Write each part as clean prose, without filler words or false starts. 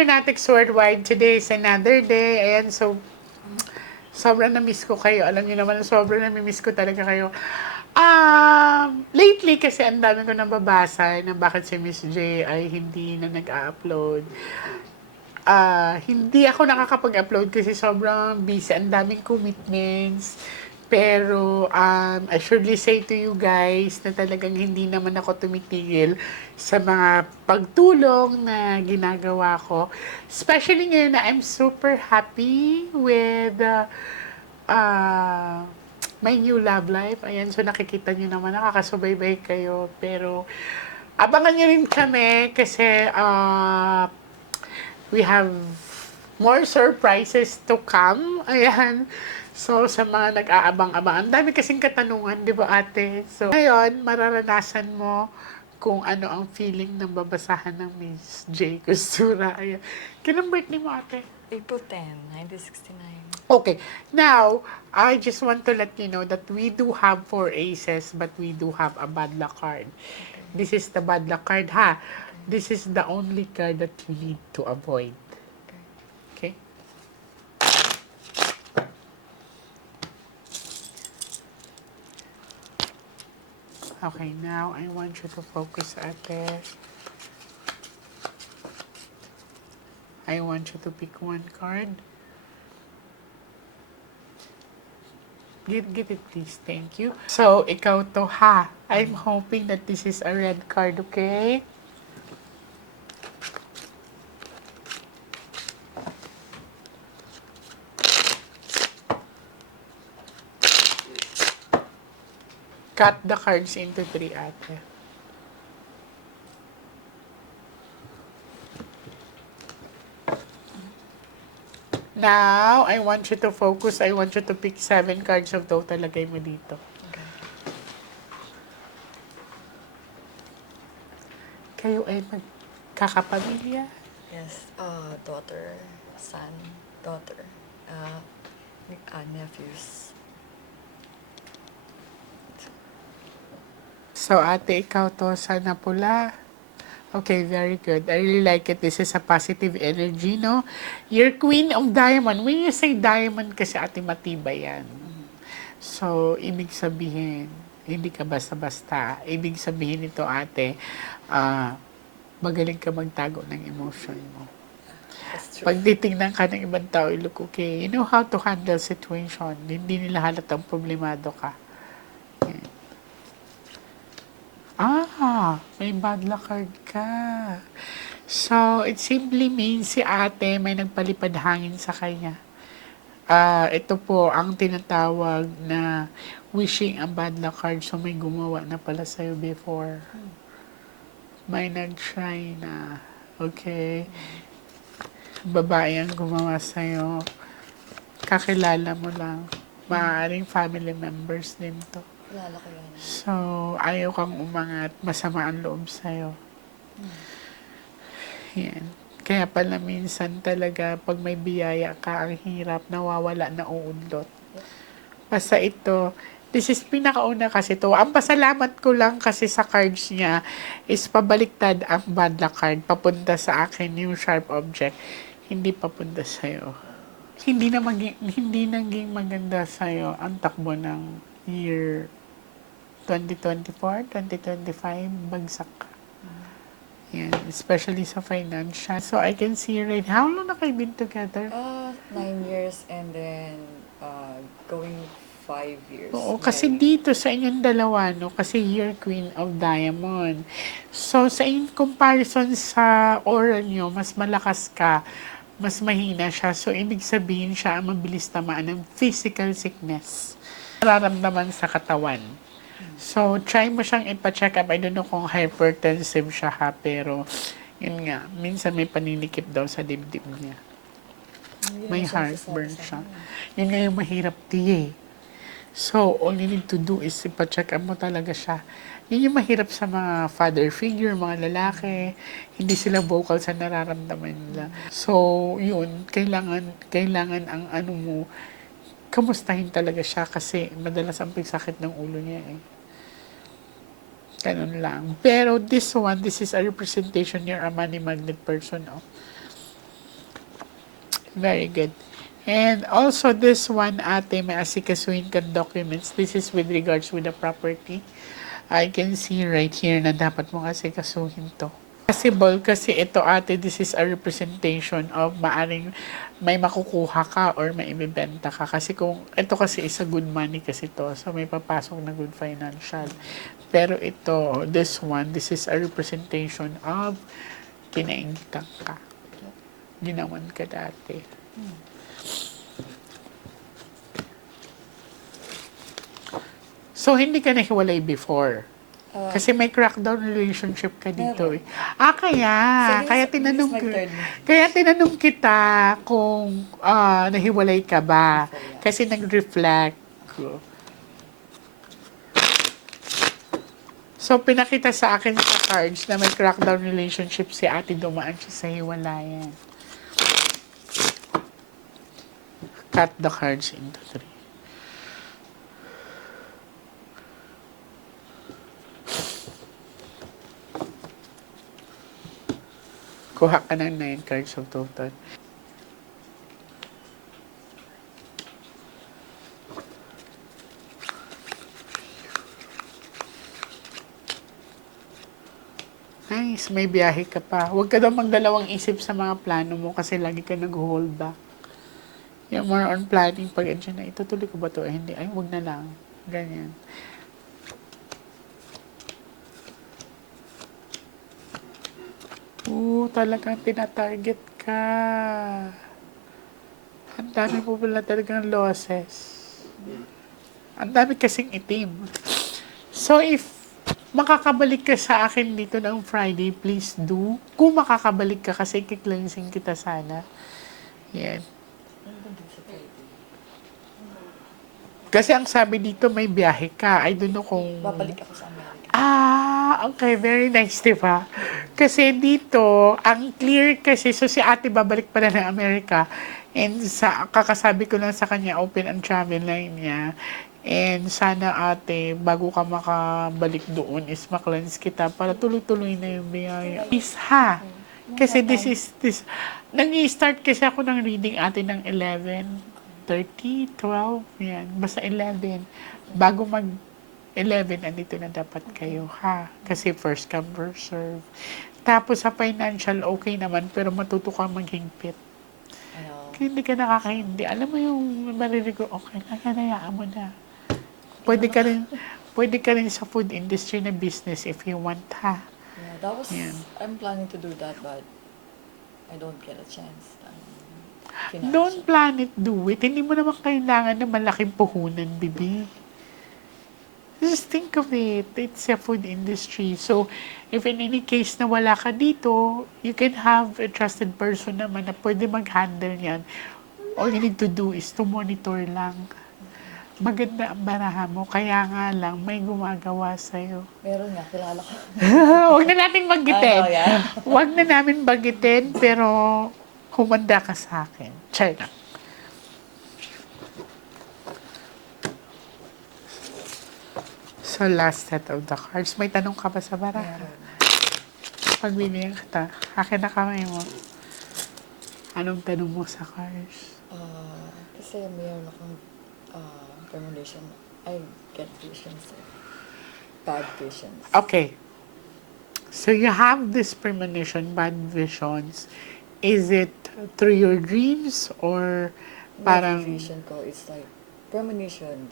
Fanatics Worldwide, today is another day. Ayan, so, sobrang na-miss ko kayo. Alam niyo naman, sobrang na-miss ko talaga kayo. Lately kasi ang dami ko nababasa na bakit si Miss J ay hindi na nag-upload. Hindi ako nakakapag-upload kasi sobrang busy. Ang daming commitments. Pero, I surely say to you guys na talagang hindi naman ako tumitigil sa mga pagtulong na ginagawa ko. Especially ngayon na I'm super happy with my new love life. Ayan, so nakikita nyo naman, nakakasubaybay kayo. Pero, abangan nyo rin kami kasi we have more surprises to come. Ayan. So, sa mga nag-aabang-abang, ang dami kasing katanungan, di ba ate? So, ngayon, mararanasan mo kung ano ang feeling ng babasahan ng Miss J. Costura. Ayan. Kailan birthday mo ate? April 10, 1969. Okay. Now, I just want to let you know that we do have 4 aces, but we do have a bad luck card. Okay. This is the bad luck card, ha? This is the only card that you need to avoid. Okay. Okay? Okay, now I want you to focus, ate. I want you to pick one card. Get it, please. Thank you. So, ikaw to, ha? I'm hoping that this is a red card, okay? Cut the cards into 3, ate. Now, I want you to focus. I want you to pick 7 cards of total. Lagay mo dito. Okay. Kayo ay magkakapamilya? Yes, daughter, son, daughter, nephews. So, ate, ikaw to sana pula. Okay, very good. I really like it. This is a positive energy, no? You're Queen of Diamond. When you say diamond kasi ate, matibay yan. So, ibig sabihin, hindi ka basta-basta. Ibig sabihin nito, ate, magaling ka magtago ng emotion mo. That's true. Pag titingnan ka ng ibang tao, you look okay. You know how to handle situation. Hindi nila halatang problemado ka. Yan. May bad luck card ka. So, it simply means si ate may nagpalipad hangin sa kanya. Ito po ang tinatawag na wishing a bad luck card. So, may gumawa na pala sa'yo before. May nag-try na. Okay? Babae ang gumawa sa'yo. Kakilala mo lang. Maaaring family members din to. Kilala ko yun. So, ayaw kang umangat, masama ang loob sa'yo. Yan. Kaya pala minsan talaga, pag may biyaya ka, ang hirap, nawawala, nauudlot. Basta ito, this is pinakauna kasi to. Ang pasalamat ko lang kasi sa cards niya is pabaliktad ang bad luck card. Papunta sa akin yung sharp object. Hindi papunta sa'yo. Hindi naging maganda sa'yo ang takbo ng year 2024, 2025, bagsak ka. Yan, especially sa financial. So, I can see right, how long na kayo been together? 9 years and then going 5 years. Oo, kasi married. dito sa inyong dalawa, no, kasi you're Queen of Diamond. So, sa in comparison sa aura nyo, mas malakas ka, mas mahina siya. So, ibig sabihin siya ang mabilis tamaan ng physical sickness. Nararamdaman sa katawan. So, try mo siyang ipa-check up. I don't know kung hypertensive siya ha, pero yun nga, minsan may paninikip daw sa dibdib niya. May heartburn siya. Yun nga yung mahirap tiye. So, all you need to do is ipa-check up mo talaga siya. Yun yung mahirap sa mga father figure, mga lalaki. Hindi sila vocal sa nararamdaman nila. So, yun, kailangan ang ano mo, kamustahin talaga siya kasi madalas ang pagsakit ng ulo niya eh. Ganun lang. Pero this is a representation, you're a money magnet person, no? Very good. And also this one, ate, may asikasuhin kang documents. This is with regards with the property. I can see right here na dapat mo asikasuhin to. Possible kasi ito, ate, this is a representation of maaring may makukuha ka or may ibibenta ka. Kasi kung ito kasi is a good money kasi to, so may papasok na good financial. Pero ito, this one, this is a representation of kinaingitan ka. Ginawan ka dati. So, hindi ka nahiwalay before. Kasi may crackdown relationship ka dito eh. Kaya. Kaya tinanong this is my ko. third. Kaya tinanong kita kung nahiwalay ka ba. Before, yeah. Kasi nag-reflect. So, pinakita sa akin sa cards na may crackdown relationship si ate, dumaan siya sa hiwalayan. Cut the cards into 3. Kuha ka ng 9 cards of total. Nice, may biyahe ka pa. Huwag ka daw magdalawang isip sa mga plano mo kasi lagi ka nag-hold back. Yung more on planning, pag andyan na, itutuloy ko ba to? Eh, hindi. Ay, huwag na lang. Ganyan. Talagang tinatarget ka. Ang dami po pala talagang losses. Ang dami kasing itim. So, if makakabalik ka sa akin dito ng Friday, please do. Kung makakabalik ka kasi kikleansing kita sana. Yan. Kasi ang sabi dito, may biyahe ka. I don't know kung... Babalik ako sa Amerika. Okay. Very nice, di ba? Kasi dito, ang clear kasi, so si ate babalik pala ng Amerika. And sa kakasabi ko lang sa kanya, open ang travel line niya. And sana ate, bago ka makabalik doon, is maklans kita para tuloy-tuloy na yung biyaya. Is ha? Kasi this, nag-i-start kasi ako ng reading ate ng 11:30, 12, yan. Basta 11. Bago mag 11, andito na dapat kayo, ha? Kasi first come, first serve. Tapos sa financial, okay naman, pero matuto ka maghigpit. Ano, Kaya hindi ka nakakahindi. Alam mo yung maririnig ko, okay na, hanayaan mo na. Pwede ka rin sa food industry na business if you want, ha? yeah, that was, Yan. I'm planning to do that, but I don't get a chance. Don't plan it, do it. Hindi mo naman kailangan na malaking puhunan, bibi. Just think of it. It's a food industry. So, if in any case na wala ka dito, you can have a trusted person naman na pwede mag-handle yan. All you need to do is to monitor lang. Maganda ang barahan mo, kaya nga lang may gumagawa sa'yo. Meron nga, kilala ko. Huwag na natin magitin. Ano, yeah. Huwag na namin bagitin, pero humanda ka sa akin. Try lang. So, last set of the cards. May tanong ka ba sa bara? Meron. Pagbibigyan kita, akin na kamay mo. Anong tanong mo sa cards? Kasi mayroon akong premonition. I get visions. Bad visions. Okay. So, you have this premonition, bad visions. Is it through your dreams or parang... vision ko, it's like premonition.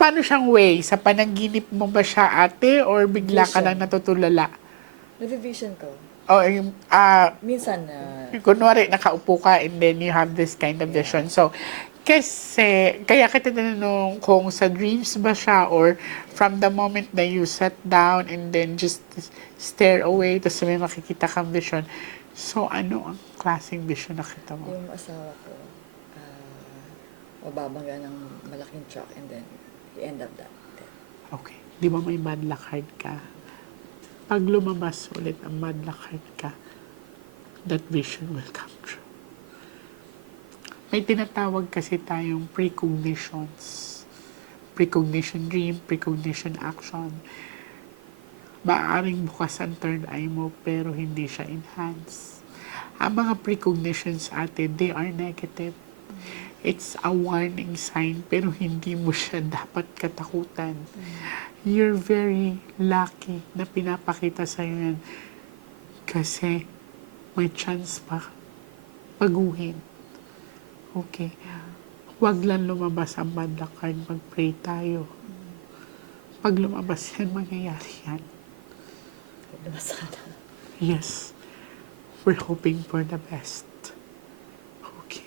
Paano siyang way? Sa panaginip mo ba siya, ate? Or bigla ka Vision. lang natutulala? Navivision ko. O, yung, Minsan, kunwari, nakaupo ka and then you have this kind of vision. So, kasi, kaya kita tinanong kung sa dreams ba siya or from the moment na you sat down and then just stare away, tapos may makikita kang vision. So, ano ang klaseng vision nakita mo? yung asawa ko, mababangga ng malaking truck and then he end up dead. Okay. Di ba may bad luck card ka? Pag lumabas ulit ang bad luck card ka, that vision will come true. May tinatawag kasi tayong precognitions. Precognition dream, precognition action. Maaaring bukas ang third eye mo pero hindi siya enhanced. Ang mga precognitions ate, they are negative. It's a warning sign, pero hindi mo siya dapat katakutan. You're very lucky na pinapakita sa'yo yan kasi may chance pa baguhin. Okay. Huwag lang lumabas ang bad luck card, mag-pray tayo. Pag lumabas yan, mangyayari yan. Yes. We're hoping for the best. Okay.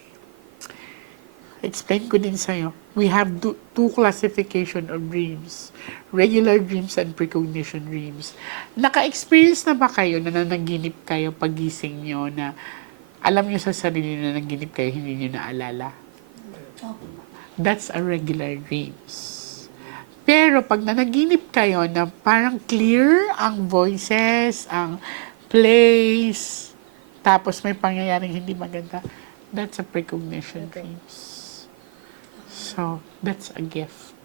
Explain ko din sa'yo. We have two classification of dreams. Regular dreams and precognition dreams. Naka-experience na ba kayo na nanaginip kayo pagising nyo na alam nyo sa sarili na nanaginip kayo, hindi nyo naalala? That's a regular dreams. Pero pag nanaginip kayo na parang clear ang voices, ang place, tapos may pangyayaring hindi maganda, that's a precognition dreams. So, that's a gift.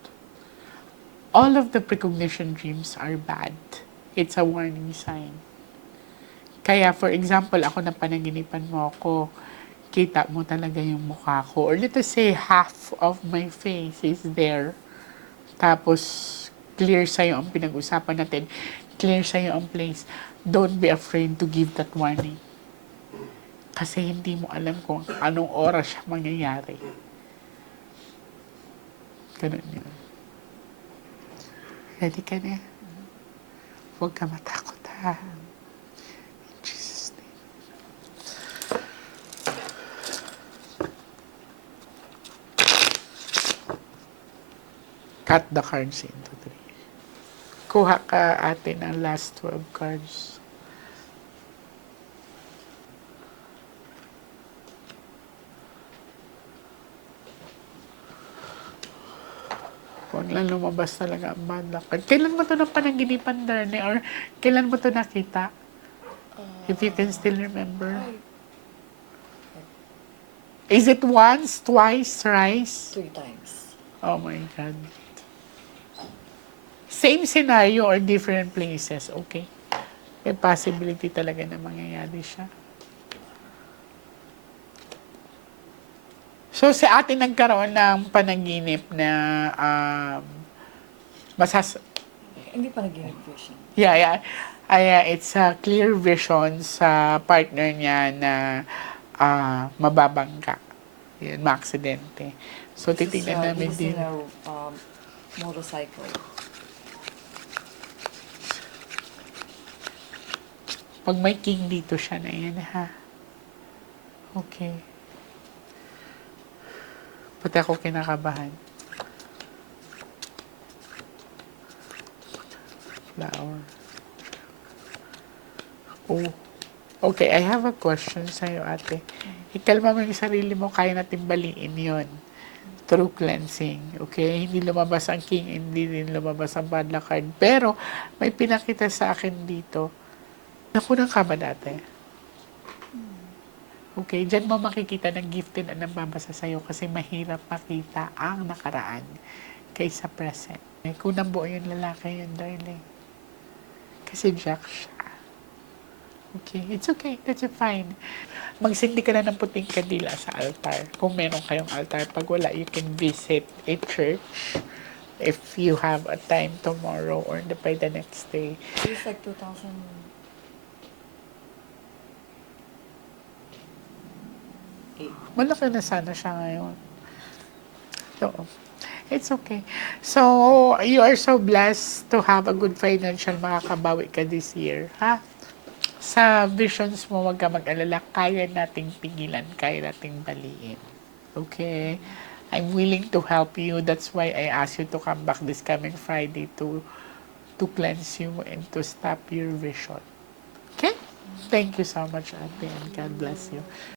All of the precognition dreams are bad. It's a warning sign. Kaya, for example, ako na panaginipan mo ako, kita mo talaga yung mukha ko. Or let us say, half of my face is there. Tapos, clear sa'yo ang pinag-usapan natin. Clear sa'yo ang place. Don't be afraid to give that warning. Kasi hindi mo alam kung anong oras siya mangyayari. Ganun yun. Ready ka na? Huwag ka matakot, ha? In Jesus' name. Cut the cards into 3. Kuha ka ate ng last 12 cards. Huwag lang lumabas talaga ang bad luck card. Kailan mo ito na panaginipan, Darne? Or kailan mo ito nakita? If you can still remember. Is it once, twice, thrice? 3 times. Oh my God. Same scenario or different places, okay? May possibility talaga na mangyayari siya. So, si ate nagkaroon ng panaginip na Hindi pa nag vision. Yeah. It's a clear vision sa partner niya na mababangga. Yan, maaksidente. So, titignan namin He was din. in a motorcycle. Pag may king dito siya na yan, ha? Okay. Pati ako kinakabahan. Flower. Oh. Okay, I have a question sa'yo, ate. Ikalma mo yung sarili mo, kaya natin baliin yon through cleansing. Okay? Hindi lumabas ang king, hindi din lumabas ang bad luck card. Pero, may pinakita sa akin dito. Nakunan ka ba dati? Okay, dyan mo makikita ng gifted ang nababasa sa'yo kasi mahirap makita ang nakaraan kaysa present. Kunang buo yung lalaki yun, darling. Kasi Jack siya. Okay, it's okay. That's fine. Magsindi ka na ng puting kandila sa altar. Kung meron kayong altar. Pag wala, you can visit a church if you have a time tomorrow or by the next day. It's like 2000. Malaki na sana siya ngayon. So, it's okay. So, you are so blessed to have a good financial makakabawi ka this year, ha? Sa visions mo, wag ka mag-alala. Kaya nating pigilan, kaya nating baliin. Okay? I'm willing to help you. That's why I asked you to come back this coming Friday to cleanse you and to stop your vision. Okay? Thank you so much, Ate, and God bless you.